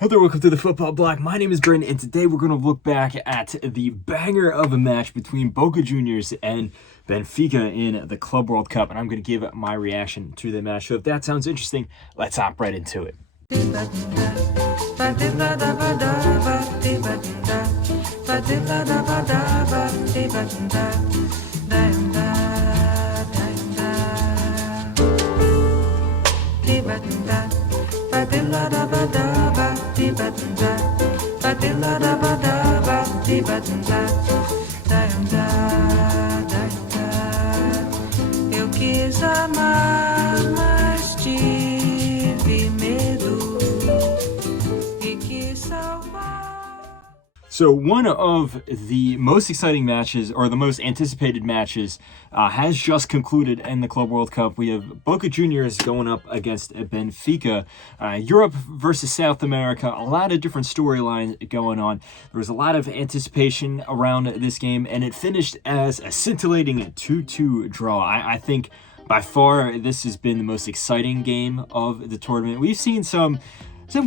Hello there, welcome to the Football Bloc. My name is Brandon, and today we're going to look back at the banger of a match between Boca Juniors and Benfica in the Club World Cup, and I'm going to give my reaction to the match. So if that sounds interesting, let's hop right into it. Eu quis amar, mas tive medo e quis salvar. So one of the most exciting matches, or the most anticipated matches, has just concluded in the Club World Cup. We have Boca Juniors going up against Benfica. Europe versus South America, a lot of different storylines going on. There was a lot of anticipation around this game, and it finished as a scintillating 2-2 draw. I think by far this has been the most exciting game of the tournament. We've seen some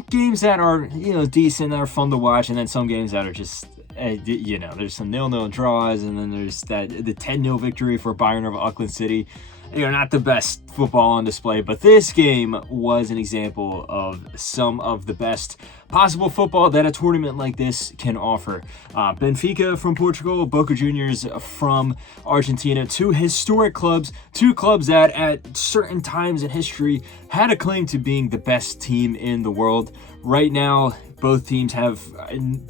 games that are, decent, that are fun to watch, and then some games that are just, there's some 0-0 draws, and then there's the 10-0 victory for Bayern of Auckland City. Not the best football on display, but this game was an example of some of the best possible football that a tournament like this can offer. Benfica from Portugal, Boca Juniors from Argentina, two historic clubs, two clubs that at certain times in history had a claim to being the best team in the world. Right now, both teams have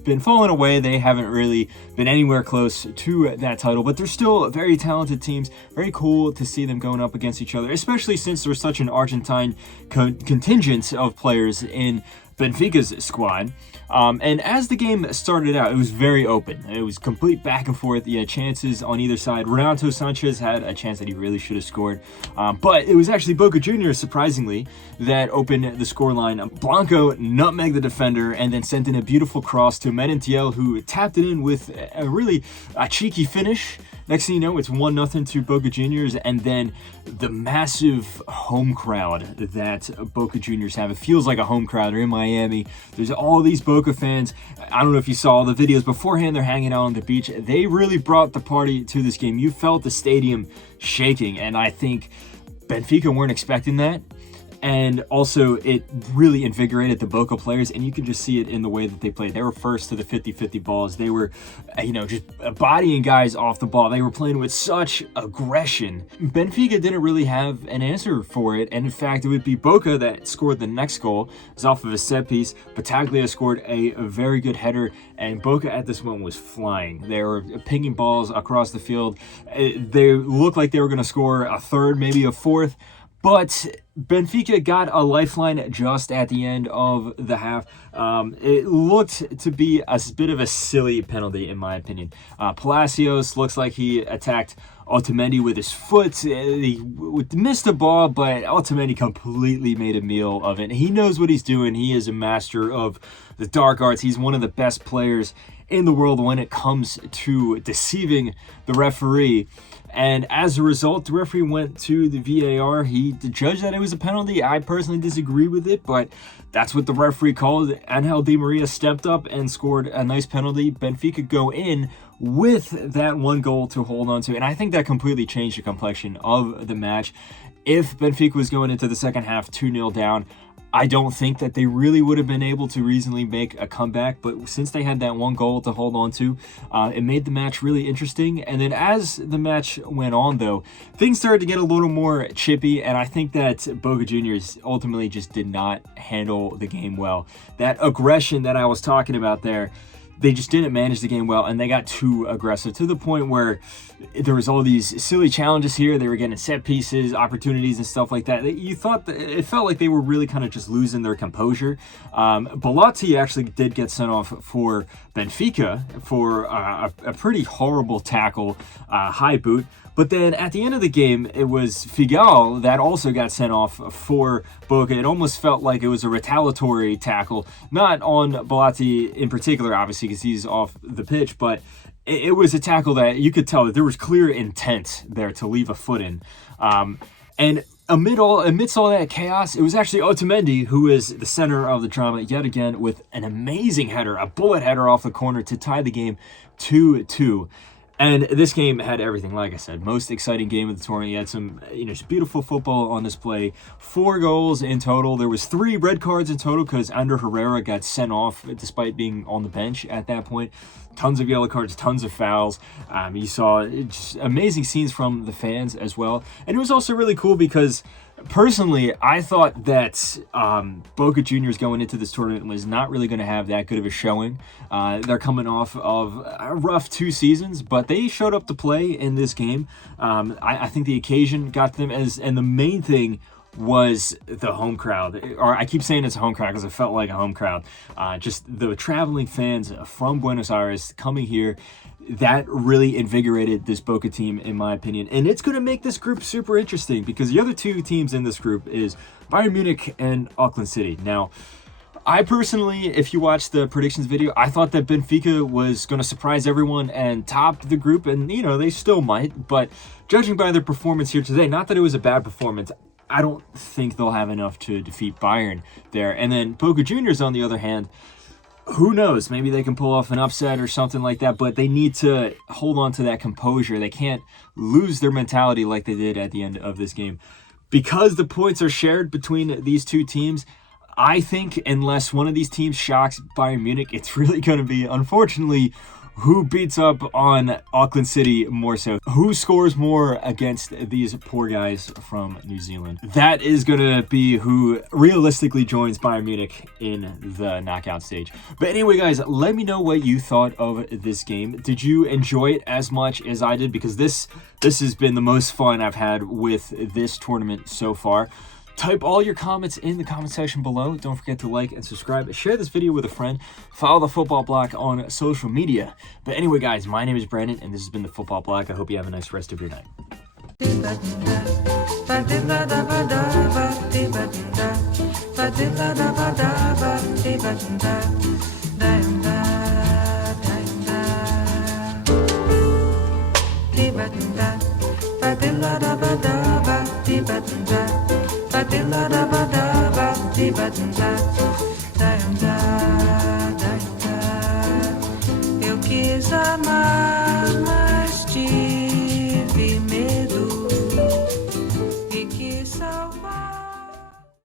been falling away. They haven't really been anywhere close to that title, but they're still very talented teams. Very cool to see them going up against each other, especially since there's such an Argentine contingent of players in Benfica's squad. And as the game started out, it was very open. It was complete back and forth. You had chances on either side. Renato Sanchez had a chance that he really should have scored. But it was actually Boca Juniors, surprisingly, that opened the scoreline. Blanco nutmegged the defender and then sent in a beautiful cross to Merentiel, who tapped it in with a really cheeky finish. Next thing you know, it's 1-0 to Boca Juniors, and then the massive home crowd that Boca Juniors have. It feels like a home crowd. They're in Miami. There's all these Boca fans. I don't know if you saw the videos beforehand. They're hanging out on the beach. They really brought the party to this game. You felt the stadium shaking, and I think Benfica weren't expecting that. And also, it really invigorated the Boca players, and you can just see it in the way that they played. They were first to the 50-50 balls. They were, just bodying guys off the ball. They were playing with such aggression. Benfica didn't really have an answer for it, and in fact, it would be Boca that scored the next goal. It was off of a set piece. Battaglia scored a very good header, and Boca at this moment was flying. They were pinging balls across the field. They looked like they were going to score a third, maybe a fourth. But Benfica got a lifeline just at the end of the half. It looked to be a bit of a silly penalty, in my opinion. Palacios looks like he attacked Otamendi with his foot. He missed the ball, but Otamendi completely made a meal of it. He knows what he's doing. He is a master of the dark arts. He's one of the best players in the world when it comes to deceiving the referee. And as a result, the referee went to the VAR. He judged that it was a penalty. I personally disagree with it, but that's what the referee called. Angel Di Maria stepped up and scored a nice penalty. Benfica go in with that one goal to hold on to, and I think that completely changed the complexion of the match. If Benfica was going into the second half 2-0 down, I don't think that they really would have been able to reasonably make a comeback, but since they had that one goal to hold on to, it made the match really interesting. And then as the match went on, though, things started to get a little more chippy, and I think that Boca Juniors ultimately just did not handle the game well. That aggression that I was talking about there, they just didn't manage the game well, and they got too aggressive to the point where there was all these silly challenges here. They were getting set pieces, opportunities, and stuff like that. You thought that it felt like they were really kind of just losing their composure. Bellotti actually did get sent off for Benfica for a pretty horrible tackle, high boot. But then at the end of the game, it was Figal that also got sent off for Boca. It almost felt like it was a retaliatory tackle, not on Bellotti in particular, obviously, because he's off the pitch, but it was a tackle that you could tell that there was clear intent there to leave a foot in. And amidst all that chaos, it was actually Otamendi who is the center of the drama yet again with an amazing header, a bullet header off the corner to tie the game 2-2. And this game had everything, like I said, most exciting game of the tournament. You had some, just beautiful football on display. 4 goals in total. There was 3 red cards in total because Ander Herrera got sent off despite being on the bench at that point. Tons of yellow cards, tons of fouls. You saw just amazing scenes from the fans as well. And it was also really cool because personally, I thought that Boca Juniors going into this tournament was not really going to have that good of a showing. They're coming off of a rough 2 seasons, but they showed up to play in this game. I think the occasion got them and the main thing was the home crowd, or I keep saying it's a home crowd because it felt like a home crowd. Just the traveling fans from Buenos Aires coming here, that really invigorated this Boca team, in my opinion. And it's going to make this group super interesting because the other 2 teams in this group is Bayern Munich and Auckland City. Now, I personally, if you watch the predictions video, I thought that Benfica was going to surprise everyone and top the group, and they still might. But judging by their performance here today, not that it was a bad performance, I don't think they'll have enough to defeat Bayern there. And then Boca Juniors, on the other hand, who knows? Maybe they can pull off an upset or something like that, but they need to hold on to that composure. They can't lose their mentality like they did at the end of this game. Because the points are shared between these 2 teams, I think unless one of these teams shocks Bayern Munich, it's really going to be, unfortunately, who beats up on Auckland City more so. Who scores more against these poor guys from New Zealand. That is going to be who realistically joins Bayern Munich in the knockout stage. But anyway, guys, let me know what you thought of this game. Did you enjoy it as much as I did? Because this has been the most fun I've had with this tournament so far. Type all your comments in the comment section below. Don't forget to like and subscribe. Share this video with a friend. Follow the Football Bloc on social media. But anyway, guys, my name is Brandon, and this has been the Football Bloc. I hope you have a nice rest of your night. Ba-da-ba-da-ba, dee-ba-da-da.